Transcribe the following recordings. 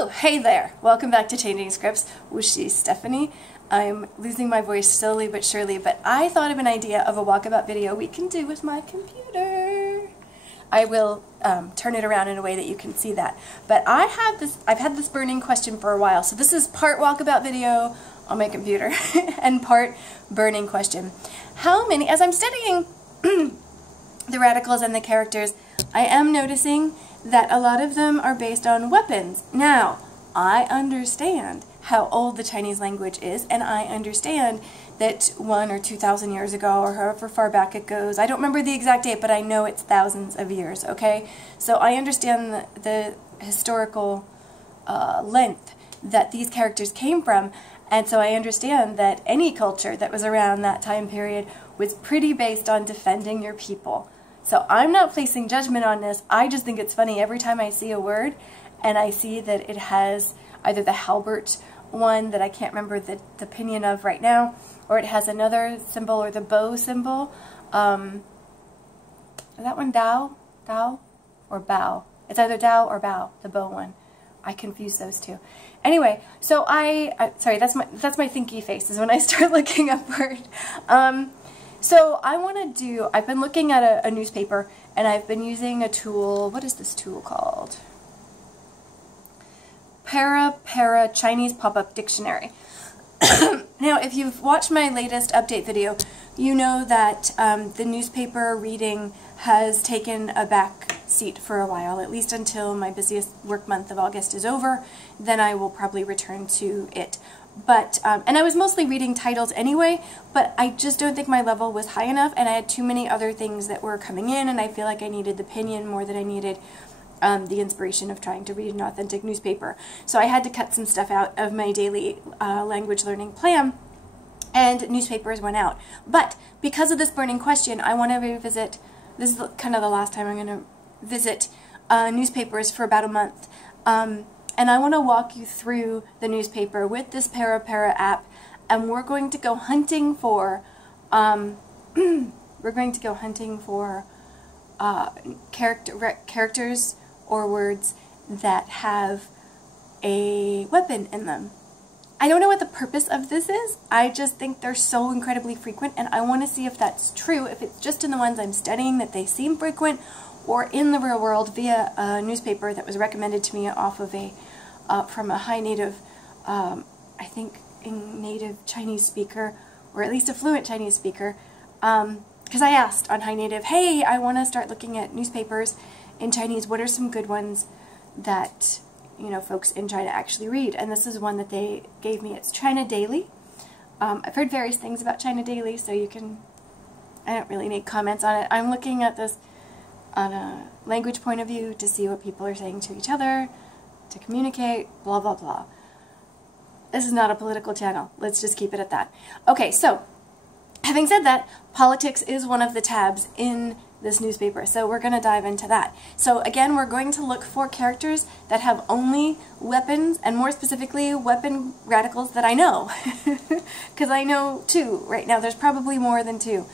Oh, hey there! Welcome back to Changing Scripts. Whooshy, Stephanie. I'm losing my voice slowly but surely, but I thought of an idea of a walkabout video we can do with my computer. I will turn it around in a way that you can see that. But I've had this burning question for a while, so this is part walkabout video on my computer and part burning question. How many, as I'm studying the radicals and the characters, I am noticing that a lot of them are based on weapons. Now, I understand how old the Chinese language is, and I understand that 1,000 or 2,000 years ago, or however far back it goes, I don't remember the exact date, but I know it's thousands of years, okay? So I understand the historical length that these characters came from, and so I understand that any culture that was around that time period was pretty based on defending your people. So I'm not placing judgment on this. I just think it's funny every time I see a word and I see that it has either the halberd one that I can't remember the opinion of right now, or it has another symbol, or the bow symbol. Is that one Dao? Dao? Or Bao? It's either Dao or Bao, the bow one. I confuse those two. Anyway, so sorry, that's my thinky face is when I start looking upward. So I want to do, I've been looking at a newspaper, and I've been using a tool. What is this tool called? Perapera Chinese pop-up dictionary. Now, if you've watched my latest update video, you know that the newspaper reading has taken a back seat for a while, at least until my busiest work month of August is over. Then I will probably return to it. But, and I was mostly reading titles anyway, but I just don't think my level was high enough, and I had too many other things that were coming in, and I feel like I needed the opinion more than I needed the inspiration of trying to read an authentic newspaper. So I had to cut some stuff out of my daily language learning plan, and newspapers went out. But because of this burning question, I want to revisit, this is kind of the last time I'm going to visit newspapers for about a month. And I want to walk you through the newspaper with this Perapera app, and we're going to go hunting for characters or words that have a weapon in them. I don't know what the purpose of this is. I just think they're so incredibly frequent, and I want to see if that's true, if it's just in the ones I'm studying that they seem frequent, or in the real world via a newspaper that was recommended to me off of from a high native, I think a native Chinese speaker, or at least a fluent Chinese speaker, because I asked on High Native, hey, I want to start looking at newspapers in Chinese. What are some good ones that, you know, folks in China actually read? And this is one that they gave me. It's China Daily. I've heard various things about China Daily, so you can, I don't really need comments on it. I'm looking at this on a language point of view to see what people are saying to each other, to communicate, blah, blah, blah. This is not a political channel. Let's just keep it at that. Okay, so having said that, politics is one of the tabs in this newspaper, so we're going to dive into that. So again, we're going to look for characters that have only weapons, and more specifically, weapon radicals that I know. Because I know two right now. There's probably more than two.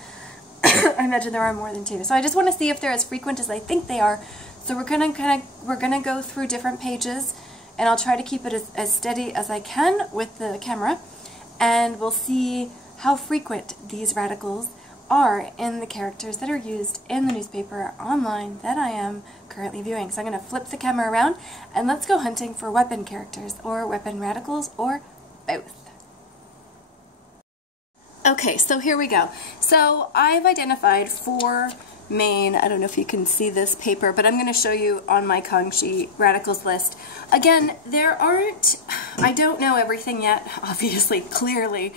I imagine there are more than two. So I just want to see if they're as frequent as I think they are. So we're gonna go through different pages, and I'll try to keep it as steady as I can with the camera, and we'll see how frequent these radicals are in the characters that are used in the newspaper online that I am currently viewing. So I'm going to flip the camera around, and let's go hunting for weapon characters, or weapon radicals, or both. Okay, so here we go. So I've identified 4 main, I don't know if you can see this paper, but I'm going to show you on my Gōng radicals list. Again, there aren't, I don't know everything yet, obviously, clearly,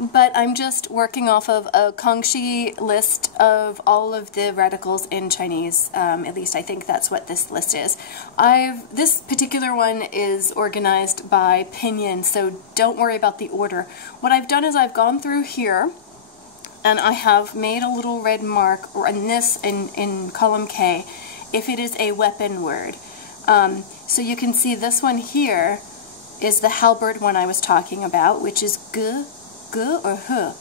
but I'm just working off of a Gōng list of all of the radicals in Chinese. At least I think that's what this list is. This particular one is organized by pinyin, so don't worry about the order. What I've done is I've gone through here, and I have made a little red mark, or in this, in column K, if it is a weapon word. So you can see this one here is the halberd one I was talking about, which is g or h.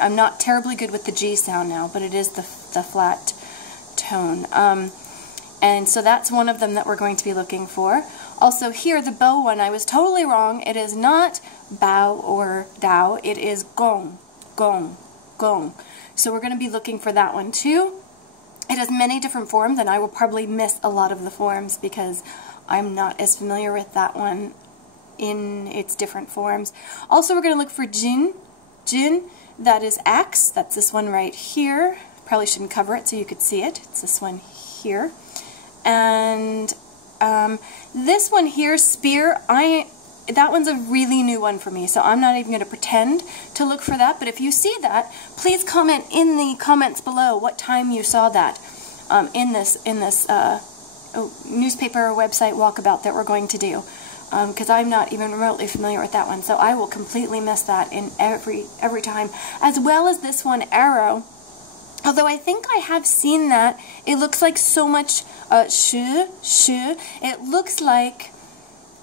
I'm not terribly good with the G sound now, but it is the flat tone. And so that's one of them that we're going to be looking for. Also here, the bow one, I was totally wrong. It is not bao or dao, it is gōng, gōng, gōng. So we're going to be looking for that one too. It has many different forms, and I will probably miss a lot of the forms because I'm not as familiar with that one in its different forms. Also, we're going to look for jin. Jin, that is axe. That's this one right here. Probably shouldn't cover it so you could see it. It's this one here. And this one here, spear, that one's a really new one for me, so I'm not even going to pretend to look for that. But if you see that, please comment in the comments below what time you saw that in this newspaper or website walkabout that we're going to do. Because I'm not even remotely familiar with that one, so I will completely miss that in every time. As well as this one, arrow. Although I think I have seen that. It looks like so much shi. It looks like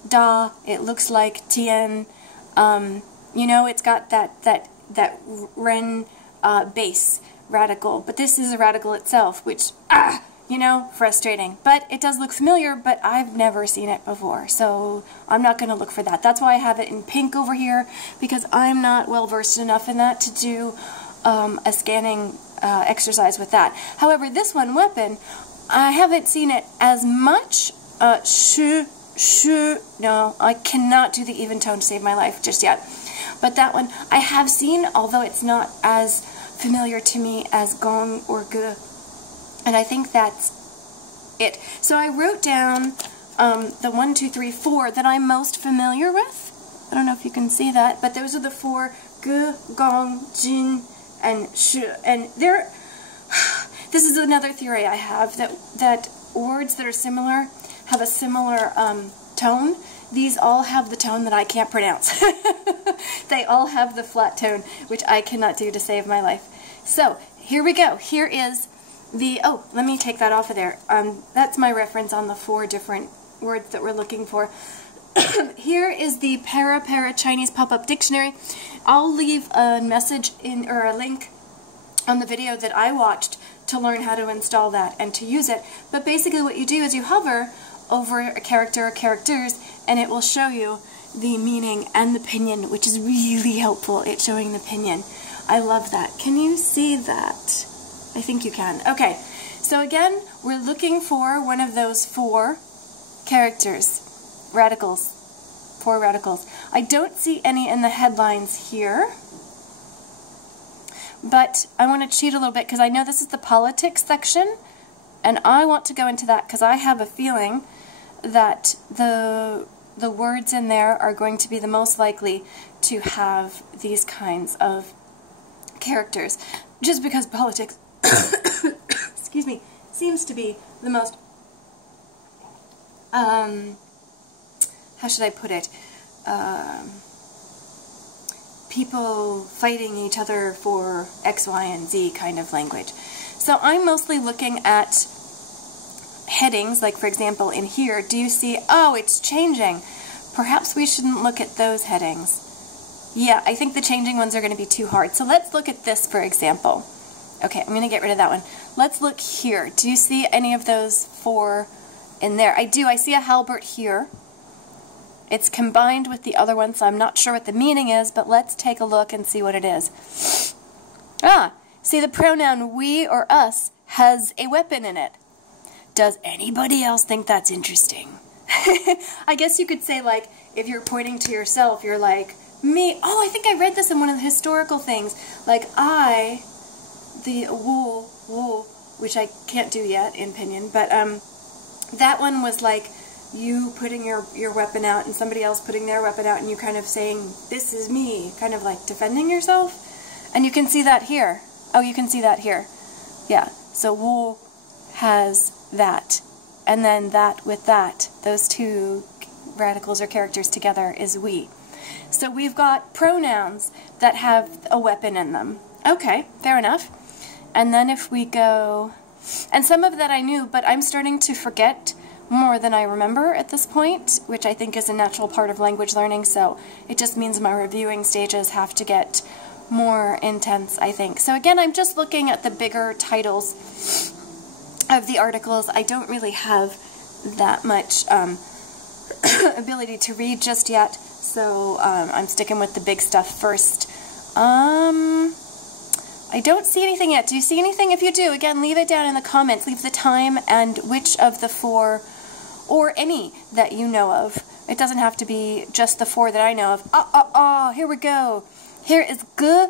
da. It looks like tian. You know, it's got that ren base radical, but this is a radical itself, which you know, frustrating. But it does look familiar, but I've never seen it before, so I'm not going to look for that. That's why I have it in pink over here, because I'm not well versed enough in that to do a scanning exercise with that. However, this one, weapon, I haven't seen it as much. No, I cannot do the even tone to save my life just yet. But that one I have seen, although it's not as familiar to me as gōng or ge. And I think that's it. So I wrote down the 1, 2, 3, 4 that I'm most familiar with. I don't know if you can see that, but those are the 4: ge, gōng, jin, and shi. And this is another theory I have, that words that are similar have a similar tone. These all have the tone that I can't pronounce. They all have the flat tone, which I cannot do to save my life. So here we go. Here is oh, let me take that off of there. That's my reference on the 4 different words that we're looking for. Here is the Perapera Chinese pop-up dictionary. I'll leave a message or a link on the video that I watched to learn how to install that and to use it. But basically what you do is you hover over a character or characters, and it will show you the meaning and the pinyin, which is really helpful at showing the pinyin. I love that. Can you see that? I think you can. Okay, so again, we're looking for one of those 4 characters, radicals, 4 radicals. I don't see any in the headlines here, but I want to cheat a little bit because I know this is the politics section, and I want to go into that because I have a feeling that the words in there are going to be the most likely to have these kinds of characters, just because politics excuse me, seems to be the most, how should I put it, people fighting each other for X, Y, and Z kind of language. So I'm mostly looking at headings, like for example in here, do you see, oh, it's changing. Perhaps we shouldn't look at those headings. Yeah, I think the changing ones are going to be too hard. So let's look at this, for example. Okay, I'm going to get rid of that one. Let's look here. Do you see any of those 4 in there? I do. I see a halberd here. It's combined with the other one, so I'm not sure what the meaning is, but let's take a look and see what it is. Ah, see, the pronoun we or us has a weapon in it. Does anybody else think that's interesting? I guess you could say, like, if you're pointing to yourself, you're like, me. Oh, I think I read this in one of the historical things. Like, I, the wool, which I can't do yet in pinyin, but that one was like you putting your weapon out and somebody else putting their weapon out and you kind of saying, this is me, kind of like defending yourself. And you can see that here. Oh, you can see that here. Yeah, so wool has that. And then that with that, those 2 radicals or characters together is we. So we've got pronouns that have a weapon in them. Okay, fair enough. And then if we go, and some of that I knew, but I'm starting to forget more than I remember at this point, which I think is a natural part of language learning, so it just means my reviewing stages have to get more intense, I think. So again, I'm just looking at the bigger titles of the articles. I don't really have that much ability to read just yet, so I'm sticking with the big stuff first. I don't see anything yet. Do you see anything? If you do, again, leave it down in the comments. Leave the time and which of the 4, or any that you know of. It doesn't have to be just the 4 that I know of. Here we go. Here is g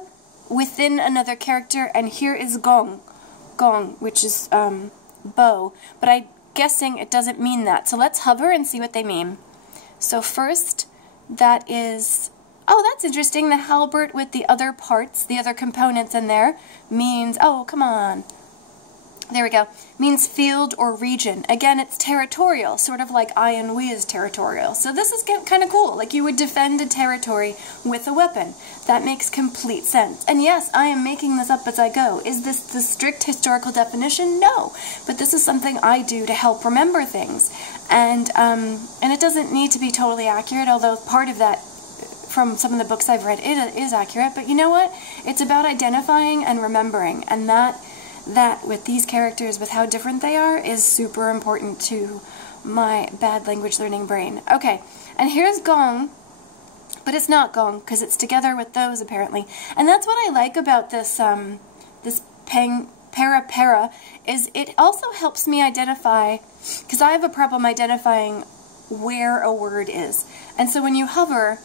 within another character, and here is gōng. Gōng, which is bow. But I'm guessing it doesn't mean that. So let's hover and see what they mean. So first, that is... Oh, that's interesting. The halberd with the other parts, the other components in there, means... Oh, come on. There we go. Means field or region. Again, it's territorial, sort of like I and we is territorial. So this is kind of cool. Like you would defend a territory with a weapon. That makes complete sense. And yes, I am making this up as I go. Is this the strict historical definition? No. But this is something I do to help remember things. And it doesn't need to be totally accurate, although part of that from some of the books I've read it is accurate. But you know what? It's about identifying and remembering. And that with these characters, with how different they are, is super important to my bad language learning brain. Okay, and here's gōng, but it's not gōng because it's together with those apparently. And that's what I like about this this Perapera, is it also helps me identify, because I have a problem identifying where a word is. And so when you hover,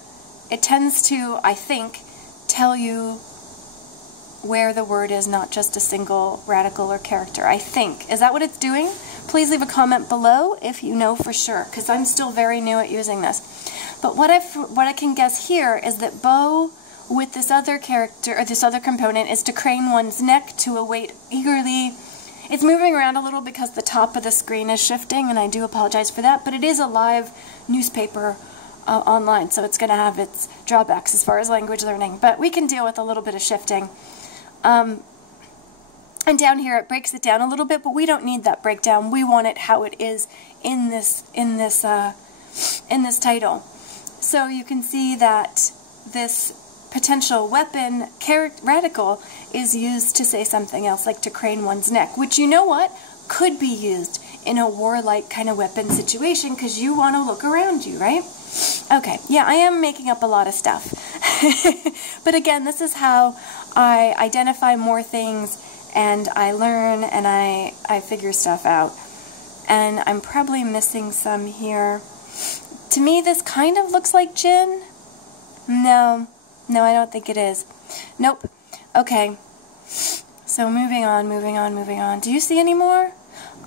it tends to, I think, tell you where the word is, not just a single radical or character. I think. Is that what it's doing? Please leave a comment below if you know for sure, because I'm still very new at using this. But what I can guess here is that bow with this other character, or this other component, is to crane one's neck to await eagerly. It's moving around a little because the top of the screen is shifting, and I do apologize for that, but it is a live newspaper online, so it's going to have its drawbacks as far as language learning, but we can deal with a little bit of shifting. And down here it breaks it down a little bit, but we don't need that breakdown. We want it how it is in this title. So you can see that this potential weapon radical is used to say something else, like to crane one's neck, which, you know what, could be used in a warlike kind of weapon situation because you want to look around you, right? Okay, yeah, I am making up a lot of stuff. But again, this is how I identify more things, and I learn, and I figure stuff out. And I'm probably missing some here. To me, this kind of looks like gin. No, I don't think it is. Nope. Okay. So moving on. Do you see any more?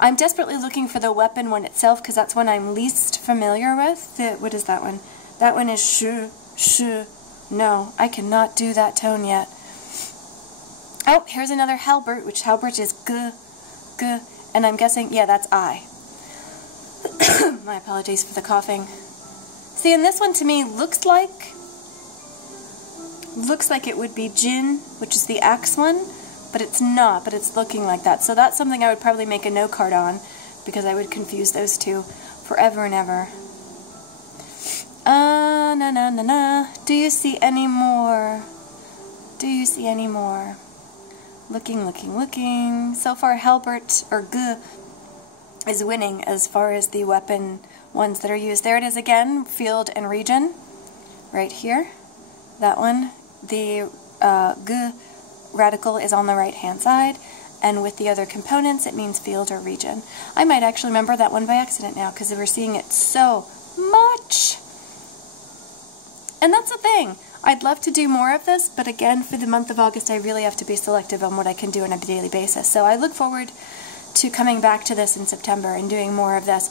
I'm desperately looking for the weapon one itself, because that's one I'm least familiar with. What is that one? That one is sh. No, I cannot do that tone yet. Oh, here's another halberd, which halberd is g, and I'm guessing, yeah, that's I. My apologies for the coughing. See, and this one to me looks like it would be jin, which is the axe one, but it's not, but it's looking like that. So that's something I would probably make a note card on, because I would confuse those two forever and ever. Na. Do you see any more? Do you see any more? Looking. So far, halberd, or g, is winning as far as the weapon ones that are used. There it is again, field and region, right here. That one, the g radical is on the right-hand side, and with the other components, it means field or region. I might actually remember that one by accident now, because we're seeing it so much. And that's the thing. I'd love to do more of this, but again, for the month of August, I really have to be selective on what I can do on a daily basis. So I look forward to coming back to this in September and doing more of this.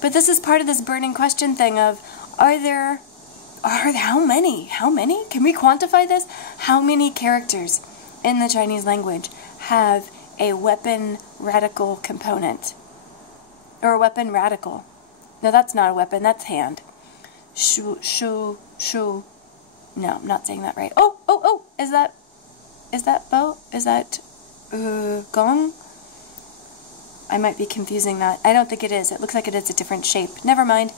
But this is part of this burning question thing of, how many? Can we quantify this? How many characters in the Chinese language have a weapon radical component? Or a weapon radical? No, that's not a weapon, that's hand. Shu. No, I'm not saying that right. Oh, is that bow? Is that gōng? I might be confusing that. I don't think it is. It looks like it is a different shape. Never mind.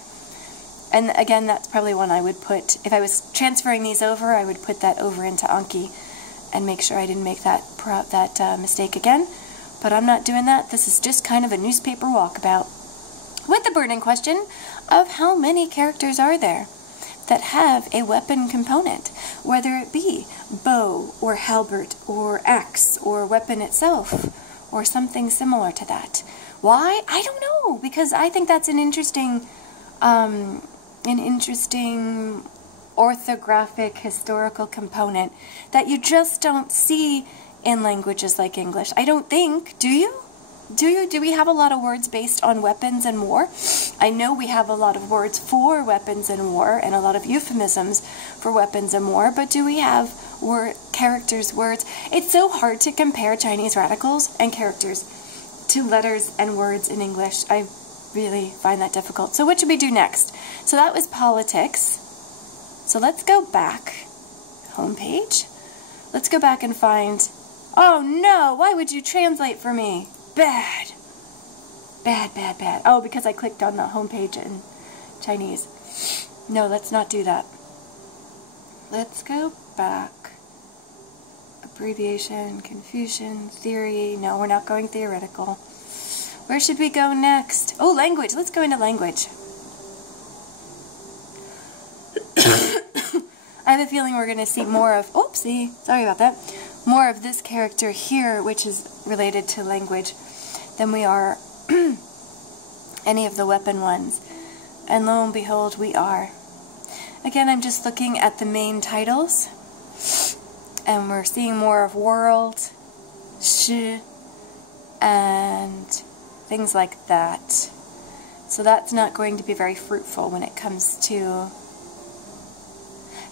And again, that's probably one I would put, if I was transferring these over, I would put that over into Anki and make sure I didn't make that mistake again. But I'm not doing that. This is just kind of a newspaper walkabout. with the burning question of how many characters are there that have a weapon component, whether it be bow or halberd or axe or weapon itself or something similar to that. Why? I don't know, because I think that's an interesting orthographic historical component that you just don't see in languages like English. I don't think. Do you? Do we have a lot of words based on weapons and war? I know we have a lot of words for weapons and war and a lot of euphemisms for weapons and war, but do we have characters, words? It's so hard to compare Chinese radicals and characters to letters and words in English. I really find that difficult. So what should we do next? So that was politics. So let's go back. Homepage. Let's go back and find... Oh no! Why would you translate for me? Bad. Bad, bad, bad. Oh, because I clicked on the homepage in Chinese. No, let's not do that. Let's go back. Abbreviation, confusion, theory. No, we're not going theoretical. Where should we go next? Oh, language. Let's go into language. I have a feeling we're going to see more of... Oopsie. Sorry about that. More of this character here, which is related to language, than we are any of the weapon ones. And lo and behold, we are. Again, I'm just looking at the main titles, and we're seeing more of world, shi, and things like that. So that's not going to be very fruitful when it comes to...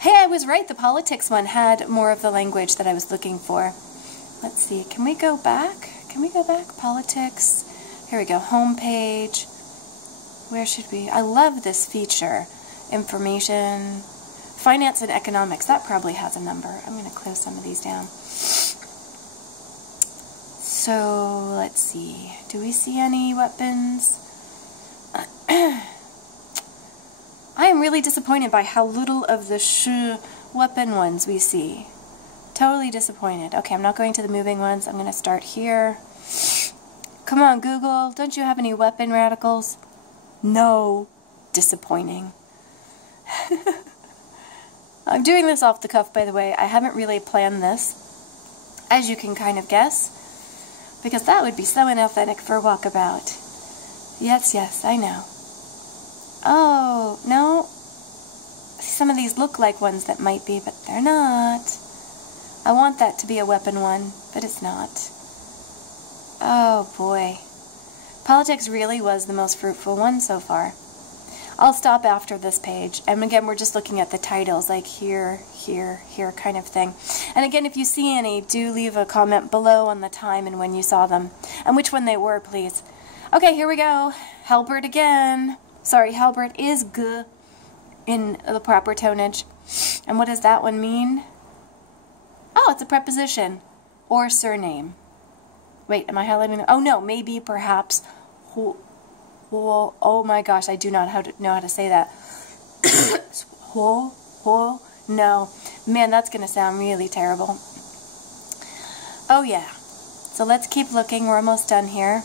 Hey, I was right, the politics one had more of the language that I was looking for. Let's see, can we go back? Can we go back? Politics. Here we go, homepage. Where should we? I love this feature. Information. Finance and economics, that probably has a number. I'm going to close some of these down. So, let's see. Do we see any weapons? I am really disappointed by how little of the shi weapon ones we see. Totally disappointed. Okay, I'm not going to the moving ones. I'm going to start here. Come on, Google. Don't you have any weapon radicals? No. Disappointing. I'm doing this off the cuff, by the way. I haven't really planned this, as you can kind of guess, because that would be so inauthentic for a walkabout. Yes, yes, I know. Oh, no. Some of these look like ones that might be, but they're not. I want that to be a weapon one, but it's not. Oh, boy. Politics really was the most fruitful one so far. I'll stop after this page. And again, we're just looking at the titles, like here, here, here kind of thing. And again, if you see any, do leave a comment below on the time and when you saw them. And which one they were, please. Okay, here we go. Halberd again. Sorry, halberd is g in the proper tonnage. And what does that one mean? Oh, it's a preposition. Or surname. Wait, am I highlighting? Oh no, maybe, perhaps. Oh my gosh, I do not know how to say that. No. Man, that's going to sound really terrible. Oh yeah. So let's keep looking. We're almost done here.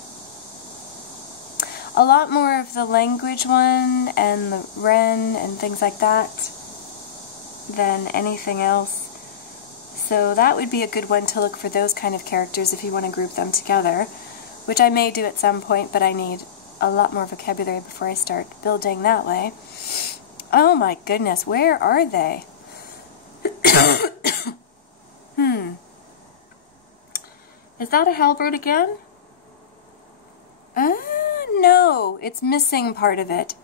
A lot more of the language one and the Ren and things like that than anything else. So that would be a good one to look for those kind of characters if you want to group them together, which I may do at some point, but I need a lot more vocabulary before I start building that way. Oh my goodness, where are they? Is that a halberd again? No, it's missing part of it.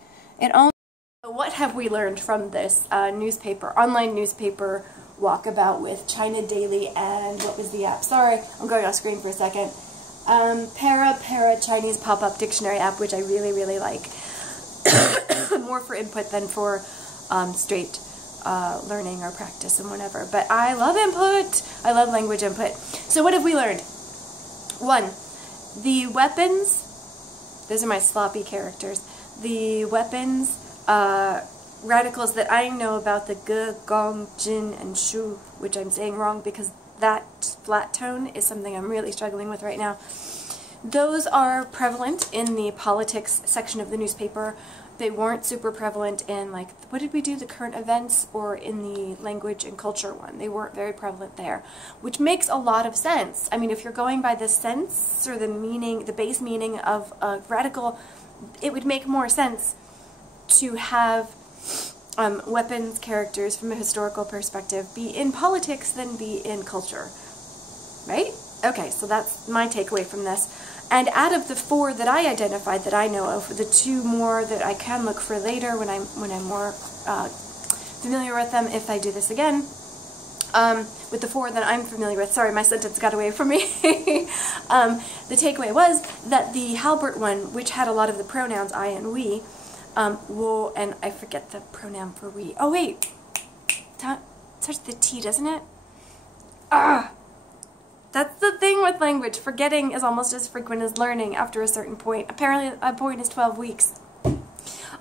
What have we learned from this online newspaper walkabout with China Daily and what was the app? Sorry, I'm going off screen for a second. Perapera Chinese pop-up dictionary app, which I really, really like. More for input than for straight learning or practice and whatever. But I love input. I love language input. So what have we learned? 1, the weapons. Those are my sloppy characters. The weapons, radicals that I know about, the g, gōng, jin, and shu, which I'm saying wrong because that flat tone is something I'm really struggling with right now. Those are prevalent in the politics section of the newspaper. They weren't super prevalent in, like, what did we do, the current events, or in the language and culture one. They weren't very prevalent there, which makes a lot of sense. I mean, if you're going by the sense or the meaning, the base meaning of a radical, it would make more sense to have weapons characters from a historical perspective be in politics than be in culture, right? Okay, so that's my takeaway from this. And out of the 4 that I identified that I know of, the 2 more that I can look for later when I'm more familiar with them, if I do this again, with the 4 that I'm familiar with, sorry, my sentence got away from me, the takeaway was that the halberd one, which had a lot of the pronouns I and we, and I forget the pronoun for we. Oh wait, starts with the T, doesn't it? That's the thing with language. Forgetting is almost as frequent as learning after a certain point. Apparently, a point is 12 weeks.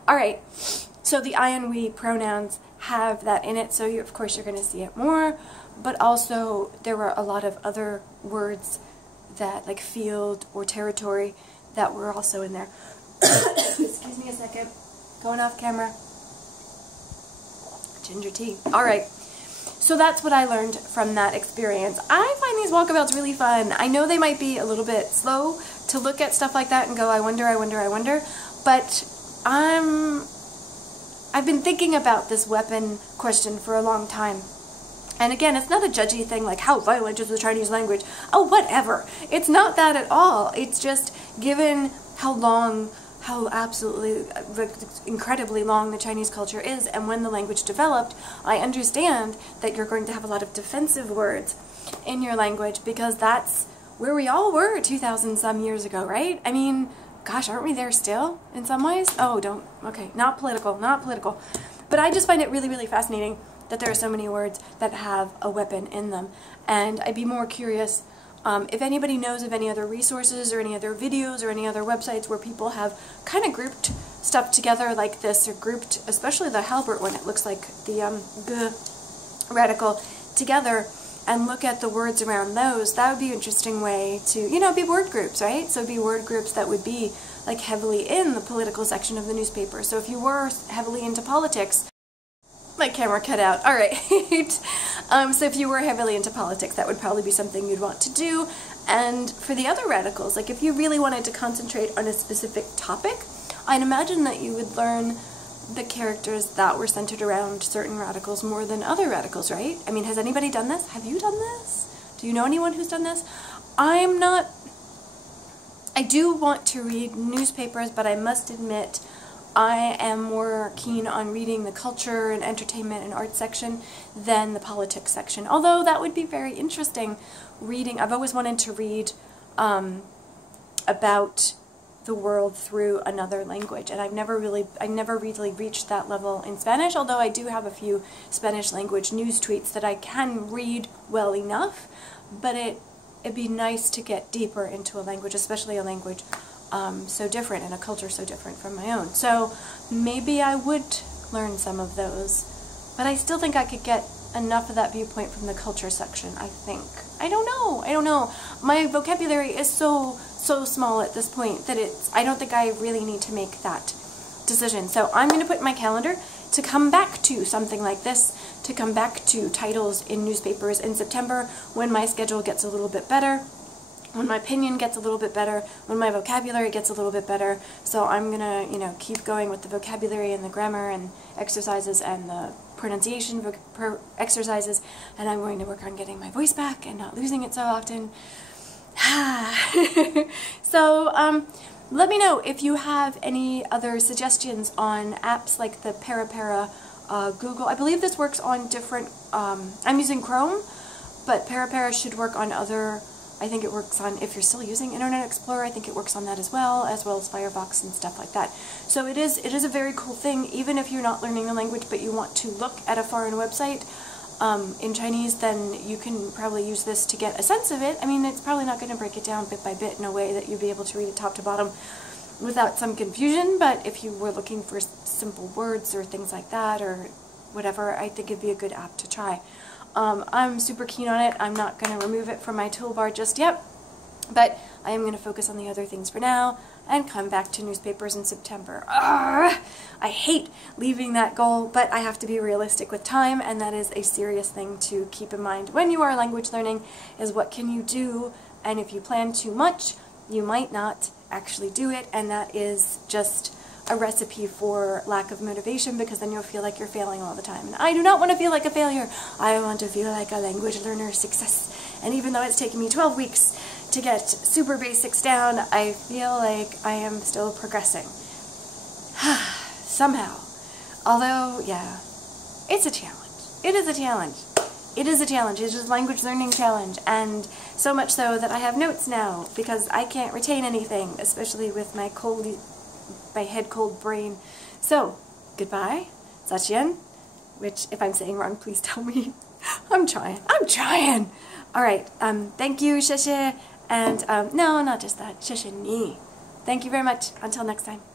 Alright, so the I and we pronouns have that in it, so of course you're going to see it more, but also there were a lot of other words that, like field or territory, that were also in there. Excuse me a second. Going off camera. Ginger tea. Alright. So that's what I learned from that experience. I find these walkabouts really fun. I know they might be a little bit slow to look at stuff like that and go, I wonder, but I've been thinking about this weapon question for a long time. And again, it's not a judgy thing like, how violent is the Chinese language? Oh, whatever. It's not that at all. It's just, given how absolutely incredibly long the Chinese culture is, and when the language developed, I understand that you're going to have a lot of defensive words in your language, because that's where we all were 2,000 some years ago, right? I mean, gosh, aren't we there still in some ways? Oh, okay, not political. But I just find it really, really fascinating that there are so many words that have a weapon in them. And I'd be more curious if anybody knows of any other resources or any other videos or any other websites where people have kind of grouped stuff together like this, or grouped, especially the halberd one, it looks like the g radical, together, and look at the words around those. That would be an interesting way to, you know, be word groups, right? So be word groups that would be like heavily in the political section of the newspaper. So if you were heavily into politics, my camera cut out. All right. So if you were heavily into politics, that would probably be something you'd want to do. And for the other radicals, like if you really wanted to concentrate on a specific topic, I'd imagine that you would learn the characters that were centered around certain radicals more than other radicals, right? I mean, has anybody done this? Have you done this? Do you know anyone who's done this? I do want to read newspapers, but I must admit I am more keen on reading the culture and entertainment and art section than the politics section. Although that would be very interesting reading. I've always wanted to read about the world through another language, and I never really reached that level in Spanish, although I do have a few Spanish language news tweets that I can read well enough, but it'd be nice to get deeper into a language, especially a language so different and a culture so different from my own. So maybe I would learn some of those, but I still think I could get enough of that viewpoint from the culture section, I think. I don't know. My vocabulary is so small at this point that I don't think I really need to make that decision. So I'm going to put in my calendar to come back to something like this, to come back to titles in newspapers in September when my schedule gets a little bit better, when my opinion gets a little bit better, when my vocabulary gets a little bit better. So I'm going to, keep going with the vocabulary and the grammar and exercises and the pronunciation exercises, and I'm going to work on getting my voice back and not losing it so often. So, let me know if you have any other suggestions on apps like the Perapera Google. I believe this works on different, I'm using Chrome, but Perapera should work on other, I think it works on, if you're still using Internet Explorer, I think it works on that as well as Firefox and stuff like that. So it is a very cool thing, even if you're not learning the language but you want to look at a foreign website in Chinese, then you can probably use this to get a sense of it. I mean, it's probably not going to break it down bit by bit in a way that you'd be able to read it top to bottom without some confusion, but if you were looking for simple words or things like that or whatever, I think it'd be a good app to try. I'm super keen on it. I'm not going to remove it from my toolbar just yet, but I am going to focus on the other things for now and come back to newspapers in September. Arrgh! I hate leaving that goal, but I have to be realistic with time, and that is a serious thing to keep in mind when you are language learning, is what can you do, and if you plan too much, you might not actually do it, and that is just a recipe for lack of motivation, because then you'll feel like you're failing all the time. And I do not want to feel like a failure. I want to feel like a language learner success. And even though it's taken me 12 weeks to get super basics down, I feel like I am still progressing. Somehow. Although, yeah, it's a challenge. It is a challenge. It is a challenge. It is a language learning challenge. And so much so that I have notes now, because I can't retain anything, especially with my head cold brain. So, goodbye, Zachien, which if I'm saying wrong, please tell me. I'm trying. Alright, thank you, 谢谢, and, no, not just that, 谢谢你. Thank you very much. Until next time.